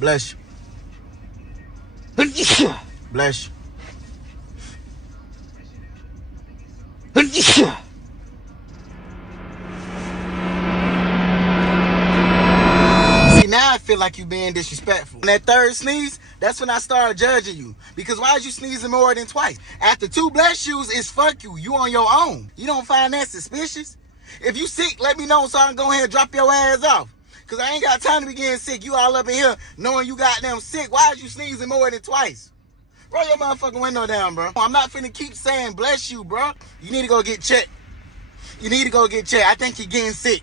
Bless you. Bless you. See, now I feel like you being disrespectful. On that third sneeze, that's when I started judging you. Because why is you sneezing more than twice? After 2 bless yous, it's fuck you. You on your own. You don't find that suspicious? If you sick, let me know so I can go ahead and drop your ass off. Because I ain't got time to be getting sick. You all up in here knowing you got them sick. Why is you sneezing more than twice? Roll your motherfucking window down, bro. I'm not finna keep saying bless you, bro. You need to go get checked. You need to go get checked. I think you're getting sick.